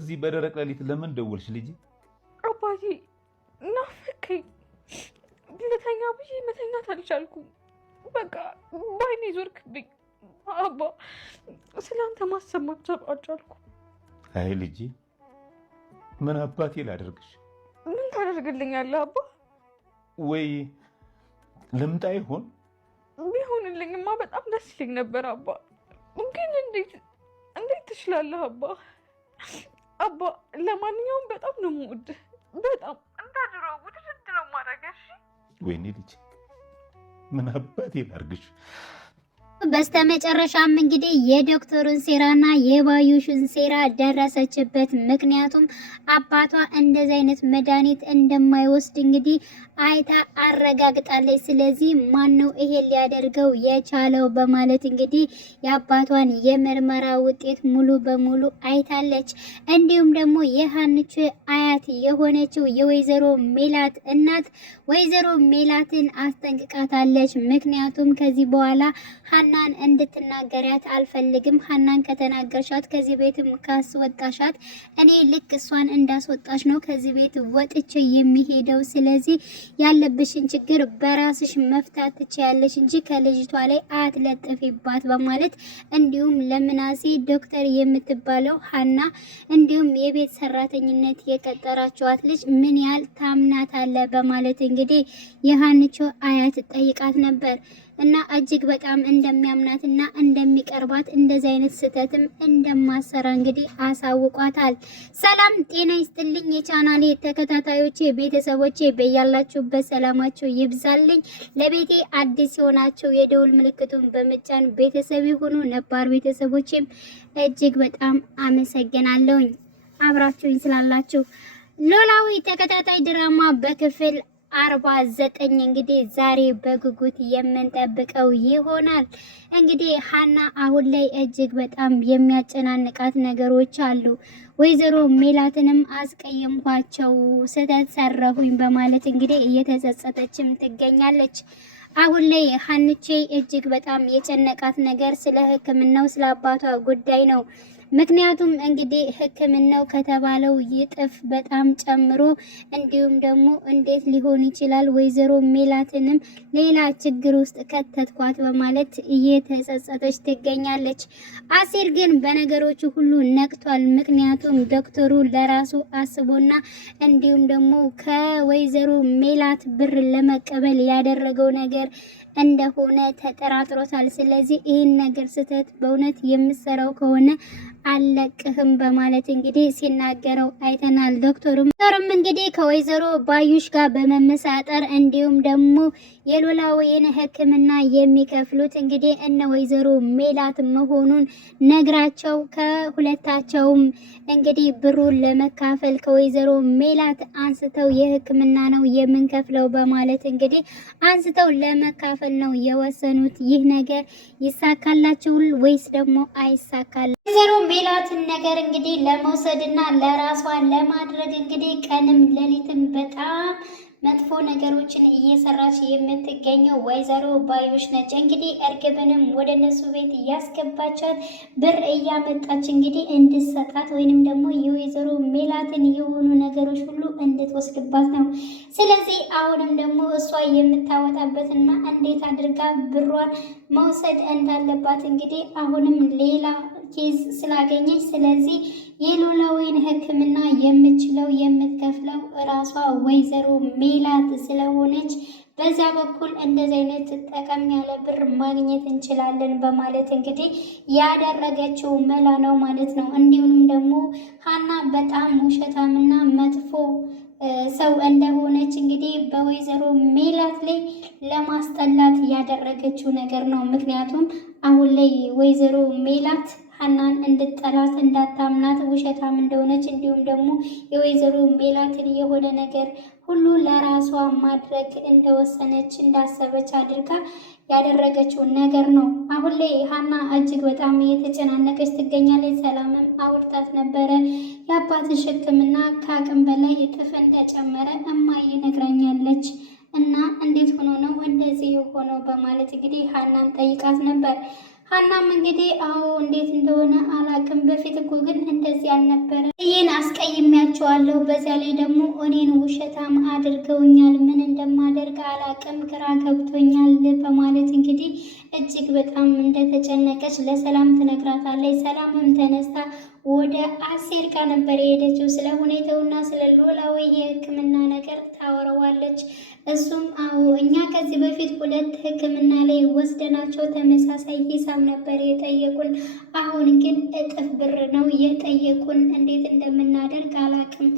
እዚህ በደረቅ ሌሊት ለምን ደወልሽ ልጅ? አባቴ ናፈቀኝ። ልተኛ ብዬ መተኛት አልቻልኩም። በቃ ባይኔ ዞርክብኝ አባ። ስላንተ ማሰብ አልቻልኩም። አይ ልጅ ምን አባቴ ላደርግሽ? ምን ታደርግልኛለህ አባ? ወይ ልምጣ ይሆን? ቢሆንልኝማ በጣም ደስ ይለኝ ነበር አባ። ግን እንዴት ትችላለህ አባ? አባ ለማንኛውም በጣም ነው የምወድህ። በጣም እንዳድረው ውድድ ነው ማድረግሽ። ወይኔ ልጅ ምን አባቴ ላድርግሽ? በስተመጨረሻም እንግዲህ የዶክተሩን ሴራና የባዩሽን ሴራ ደረሰችበት። ምክንያቱም አባቷ እንደዚህ አይነት መድኃኒት እንደማይወስድ እንግዲህ አይታ አረጋግጣለች። ስለዚህ ማን ነው ይሄን ሊያደርገው የቻለው በማለት እንግዲህ የአባቷን የምርመራ ውጤት ሙሉ በሙሉ አይታለች። እንዲሁም ደግሞ የሀንች አያት የሆነችው የወይዘሮ ሜላት እናት ወይዘሮ ሜላትን አስጠንቅቃታለች። ምክንያቱም ከዚህ በኋላ ሀናን እንድትናገሪያት አልፈልግም። ሀናን ከተናገርሻት ከዚህ ቤትም ካስወጣሻት እኔ ልክ እሷን እንዳስወጣሽ ነው ከዚህ ቤት ወጥቼ የሚሄደው። ስለዚህ ያለብሽን ችግር በራስሽ መፍታት ትችያለሽ እንጂ ከልጅቷ ላይ አትለጥፊባት በማለት እንዲሁም ለምናሴ ዶክተር የምትባለው ሀና እንዲሁም የቤት ሰራተኝነት የቀጠራችኋት ልጅ ምን ያህል ታምናታለ በማለት እንግዲህ የሀንቾ አያት ጠይቃት ነበር እና እጅግ በጣም እንደሚያምናትና እንደሚቀርባት እንደዚህ አይነት ስህተትም እንደማሰራ እንግዲህ አሳውቋታል። ሰላም ጤና ይስጥልኝ የቻናሌ ተከታታዮቼ ቤተሰቦቼ፣ በያላችሁበት ሰላማችሁ ይብዛልኝ። ለቤቴ አዲስ የሆናችሁ የደውል ምልክቱን በመጫን ቤተሰብ ይሁኑ። ነባር ቤተሰቦቼም እጅግ በጣም አመሰግናለሁኝ አብራችሁኝ ስላላችሁ። ኖላዊ ተከታታይ ድራማ በክፍል 49 እንግዲህ ዛሬ በጉጉት የምንጠብቀው ይሆናል። እንግዲህ ሀና አሁን ላይ እጅግ በጣም የሚያጨናንቃት ነገሮች አሉ። ወይዘሮ ሜላትንም አስቀየምኳቸው፣ ስህተት ሰራሁኝ በማለት እንግዲህ እየተጸጸተችም ትገኛለች። አሁን ላይ ሀንቼ እጅግ በጣም የጨነቃት ነገር ስለ ሕክምናው ስለ አባቷ ጉዳይ ነው። ምክንያቱም እንግዲህ ሕክምናው ከተባለው ይጥፍ በጣም ጨምሮ እንዲሁም ደግሞ እንዴት ሊሆን ይችላል ወይዘሮ ሜላትንም ሌላ ችግር ውስጥ ከተትኳት በማለት እየተጸጸተች ትገኛለች። አሲር ግን በነገሮቹ ሁሉ ነቅቷል። ምክንያቱም ዶክተሩ ለራሱ አስቦና እንዲሁም ደግሞ ከወይዘሮ ሜላት ብር ለመቀበል ያደረገው ነገር እንደሆነ ተጠራጥሮታል። ስለዚህ ይህን ነገር ስህተት በእውነት የምሰራው ከሆነ አለቅህም በማለት እንግዲህ ሲናገረው አይተናል። ዶክተሩም እንግዲህ ከወይዘሮ ባዩሽ ጋር በመመሳጠር እንዲሁም ደግሞ የኖላዊን ሕክምና የሚከፍሉት እንግዲህ እነ ወይዘሮ ሜላት መሆኑን ነግራቸው ከሁለታቸውም እንግዲህ ብሩን ለመካፈል ከወይዘሮ ሜላት አንስተው የሕክምና ነው የምንከፍለው በማለት እንግዲህ አንስተው ለመካፈል ነው የወሰኑት። ይህ ነገር ይሳካላችሁ ወይስ ደግሞ አይሳካል? ወይዘሮ ሜላትን ነገር እንግዲህ ለመውሰድና ለራሷ ለማድረግ እንግዲህ ቀንም ሌሊትም በጣም መጥፎ ነገሮችን እየሰራች የምትገኘው ወይዘሮ ባዩሽ ነች። እንግዲህ እርግብንም ወደ እነሱ ቤት እያስገባቻት ብር እያመጣች እንግዲህ እንድትሰጣት ወይንም ደግሞ የወይዘሮ ሜላትን የሆኑ ነገሮች ሁሉ እንድትወስድባት ነው። ስለዚህ አሁንም ደግሞ እሷ የምታወጣበትና እንዴት አድርጋ ብሯን መውሰድ እንዳለባት እንግዲህ አሁንም ሌላ ኬዝ ስላገኘች ስለዚህ የኖላዊን ሕክምና የምችለው የምትከፍለው ራሷ ወይዘሮ ሜላት ስለሆነች በዛ በኩል እንደዚህ አይነት ጠቀም ያለ ብር ማግኘት እንችላለን በማለት እንግዲህ ያደረገችው መላ ነው ማለት ነው። እንዲሁም ደግሞ ሀና በጣም ውሸታምና መጥፎ ሰው እንደሆነች እንግዲህ በወይዘሮ ሜላት ላይ ለማስጠላት ያደረገችው ነገር ነው። ምክንያቱም አሁን ላይ ወይዘሮ ሜላት ሀናን እንድጠላት እንዳታምናት ውሸታም እንደሆነች እንዲሁም ደግሞ የወይዘሮ ሜላትን የሆነ ነገር ሁሉ ለራሷ ማድረግ እንደወሰነች እንዳሰበች አድርጋ ያደረገችው ነገር ነው። አሁን ላይ ሀና እጅግ በጣም እየተጨናነቀች ትገኛለች። ሰላምም አውርታት ነበረ የአባትሽ ሕክምና ከአቅም በላይ እጥፍ እንደጨመረ እማዬ ነግራኛለች እና እንዴት ሆኖ ነው እንደዚህ የሆነው በማለት እንግዲህ ሀናን ጠይቃት ነበር። ሀናም እንግዲህ አዎ እንዴት እንደሆነ አላቅም፣ በፊት እኮ ግን እንደዚህ አልነበረ። ይህን አስቀይሜያቸዋለሁ። በዚያ ላይ ደግሞ እኔን ውሸታም አድርገውኛል። ምን እንደማደርግ አላቅም፣ ግራ ገብቶኛል በማለት እንግዲህ እጅግ በጣም እንደተጨነቀች ለሰላም ትነግራታለች። ሰላምም ተነስታ ወደ አሴር ጋር ነበር የሄደችው። ስለ ሁኔታውና ስለ ኖላዊ የሕክምና ነገር ታወራዋለች። እሱም አዎ እኛ ከዚህ በፊት 2 ሕክምና ላይ ወስደናቸው ተመሳሳይ ሂሳብ ነበር የጠየቁን። አሁን ግን እጥፍ ብር ነው የጠየቁን። እንዴት እንደምናደርግ አላቅም።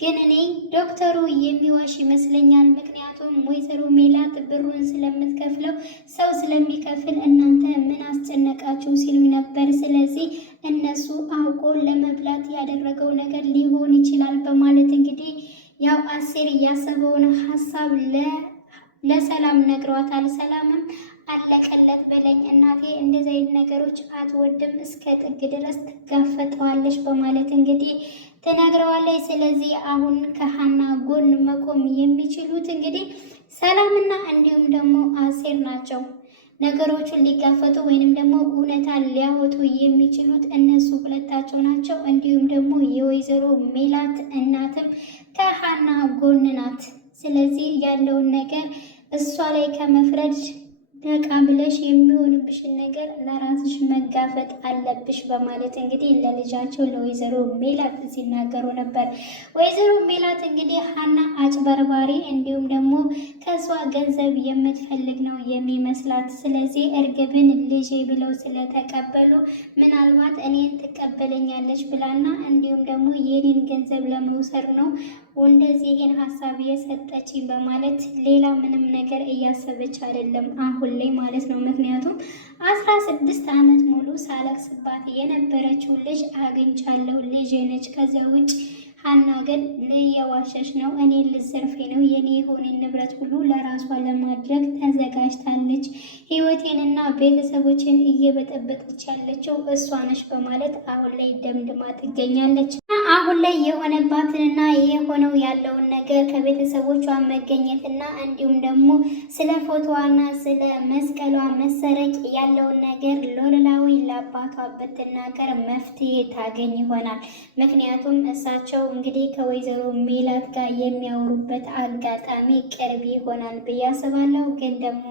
ግን እኔ ዶክተሩ የሚዋሽ ይመስለኛል። ምክንያቱም ወይዘሮ ሜላት ብሩን ስለምትከፍለው ሰው ስለሚከፍል እናንተ ምን አስጨነቃችሁ ሲሉ ነበር። ስለዚህ እነሱ አውቆ ለመብላት ያደረገው ነገር ሊሆን ይችላል በማለት እንግዲህ ያው አሴር ያሰበውን ሀሳብ ለሰላም ነግሯታል። ሰላምም አለቀለት በለኝ እናቴ እንደዚህ አይነት ነገሮች አትወድም፣ እስከ ጥግ ድረስ ትጋፈጠዋለች በማለት እንግዲህ ትነግረዋለች። ስለዚህ አሁን ከሀና ጎን መቆም የሚችሉት እንግዲህ ሰላምና እንዲሁም ደግሞ አሴር ናቸው። ነገሮቹን ሊጋፈጡ ወይንም ደግሞ እውነታ ሊያወጡ የሚችሉት እነሱ ሁለታቸው ናቸው። እንዲሁም ደግሞ የወይዘሮ ሜላት እናትም ከሀና ጎን ናት። ስለዚህ ያለውን ነገር እሷ ላይ ከመፍረድ ነቃ ብለሽ የሚሆንብሽን ነገር ለራስሽ መጋፈጥ አለብሽ በማለት እንግዲህ ለልጃቸው ለወይዘሮ ሜላት ሲናገሩ ነበር። ወይዘሮ ሜላት እንግዲህ ሀና አጭበርባሪ እንዲሁም ደግሞ ከሷ ገንዘብ የምትፈልግ ነው የሚመስላት። ስለዚህ እርግብን ልጄ ብለው ስለተቀበሉ ምናልባት እኔን ትቀበለኛለች ብላና እንዲሁም ደግሞ የኔን ገንዘብ ለመውሰድ ነው እንደዚህ ይሄን ሀሳብ የሰጠች በማለት ሌላ ምንም ነገር እያሰበች አይደለም አሁን ላይ ማለት ነው። ምክንያቱም 16 ዓመት ሙሉ ሳለቅስባት የነበረችው ልጅ አግኝቻለሁ፣ ልጄ ነች። ከዚያ ውጭ ሀና ግን ልየዋሸሽ ነው፣ እኔ ልዘርፌ ነው፣ የኔ የሆነ ንብረት ሁሉ ለራሷ ለማድረግ ተዘጋጅታለች። ህይወቴንና ቤተሰቦችን እየበጠበጠች ያለችው እሷ ነች በማለት አሁን ላይ ደምድማ ትገኛለች። አሁን ላይ የሆነባትንና የሆነው ያለውን ነገር ከቤተሰቦቿ መገኘትና እንዲሁም ደግሞ ስለ ፎቶዋና ስለ መስቀሏ መሰረቅ ያለውን ነገር ኖላዊ ለአባቷ ብትናገር መፍትሄ ታገኝ ይሆናል። ምክንያቱም እሳቸው እንግዲህ ከወይዘሮ ሜላት ጋር የሚያወሩበት አጋጣሚ ቅርብ ይሆናል ብዬ አስባለሁ። ግን ደግሞ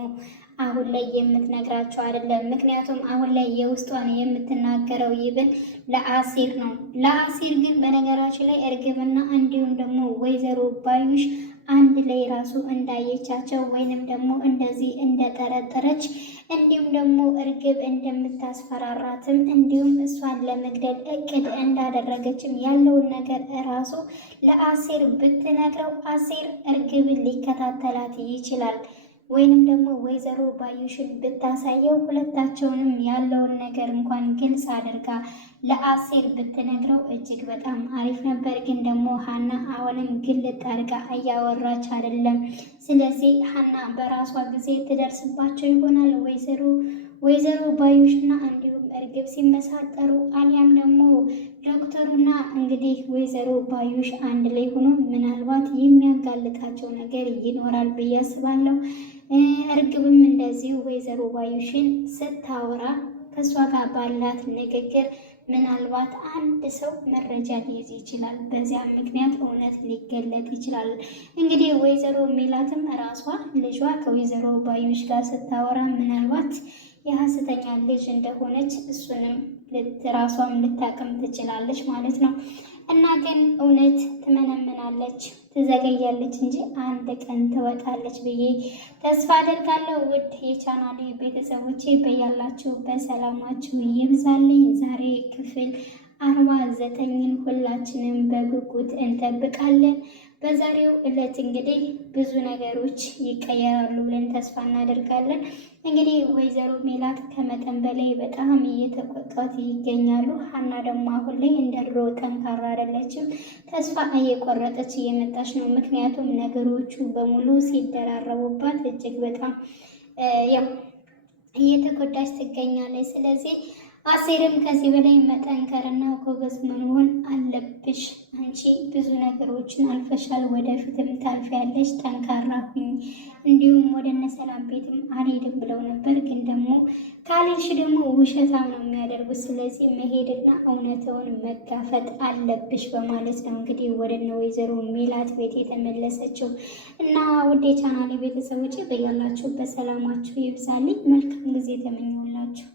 አሁን ላይ የምትነግራቸው አይደለም። ምክንያቱም አሁን ላይ የውስጧን የምትናገረው ይብን ለአሲር ነው። ለአሲር ግን በነገራችን ላይ እርግብና እንዲሁም ደግሞ ወይዘሮ ባዩሽ አንድ ላይ ራሱ እንዳየቻቸው ወይንም ደግሞ እንደዚህ እንደጠረጠረች እንዲሁም ደግሞ እርግብ እንደምታስፈራራትም እንዲሁም እሷን ለመግደል እቅድ እንዳደረገችም ያለውን ነገር ራሱ ለአሲር ብትነግረው አሲር እርግብን ሊከታተላት ይችላል። ወይንም ደግሞ ወይዘሮ ባዩሽን ብታሳየው ሁለታቸውንም ያለውን ነገር እንኳን ግልጽ አድርጋ ለአሴር ብትነግረው እጅግ በጣም አሪፍ ነበር። ግን ደግሞ ሀና አሁንም ግልጥ አድርጋ እያወራች አይደለም። ስለዚህ ሀና በራሷ ጊዜ ትደርስባቸው ይሆናል ወይዘሮ ባዩሽና እንዲሁም እርግብ ሲመሳጠሩ፣ አሊያም ደግሞ ዶክተሩና እንግዲህ ወይዘሮ ባዩሽ አንድ ላይ ሆኖ ምናልባት የሚያጋልጣቸው ነገር ይኖራል ብዬ አስባለሁ። እርግብም እንደዚሁ ወይዘሮ ባዩሽን ስታወራ ከእሷ ጋር ባላት ንግግር ምናልባት አንድ ሰው መረጃ ሊይዝ ይችላል። በዚያ ምክንያት እውነት ሊገለጥ ይችላል። እንግዲህ ወይዘሮ ሜላትም ራሷ ልጇ ከወይዘሮ ባዩሽ ጋር ስታወራ ምናልባት የሐሰተኛ ልጅ እንደሆነች እሱንም ራሷም ልታቅም ትችላለች ማለት ነው። እና ግን እውነት ትመነምናለች፣ ትዘገያለች እንጂ አንድ ቀን ትወጣለች ብዬ ተስፋ አደርጋለሁ። ውድ የቻናሌ ቤተሰቦቼ በያላችሁ በሰላማችሁ ይብዛልኝ። ዛሬ ክፍል 49ን ሁላችንም በጉጉት እንጠብቃለን። በዛሬው ዕለት እንግዲህ ብዙ ነገሮች ይቀየራሉ ብለን ተስፋ እናደርጋለን። እንግዲህ ወይዘሮ ሜላት ከመጠን በላይ በጣም እየተቆጧት ይገኛሉ። ሀና ደግሞ አሁን ላይ እንደ ድሮ ጠንካራ አይደለችም። ተስፋ እየቆረጠች እየመጣች ነው። ምክንያቱም ነገሮቹ በሙሉ ሲደራረቡባት እጅግ በጣም ያው እየተጎዳች ትገኛለች። ስለዚህ አሴርም ከዚህ በላይ መጠንከርና ጎበዝ መሆን አለብሽ፣ አንቺ አንቺ ብዙ ነገሮችን አልፈሻል፣ ወደፊትም ታልፊያለሽ፣ ጠንካራ ሁኝ፣ እንዲሁም ወደ እነ ሰላም ቤትም አልሄድም ብለው ነበር። ግን ደግሞ ካልሄድሽ ደግሞ ውሸታም ነው የሚያደርጉት። ስለዚህ መሄድና እውነታውን መጋፈጥ አለብሽ በማለት ነው እንግዲህ ወደ እነ ወይዘሮ ሜላት ቤት የተመለሰችው። እና ውድ የቻናሌ ቤተሰቦች በያላችሁበት ሰላማችሁ ይብዛልኝ። መልካም ጊዜ ተመኘውላችሁ።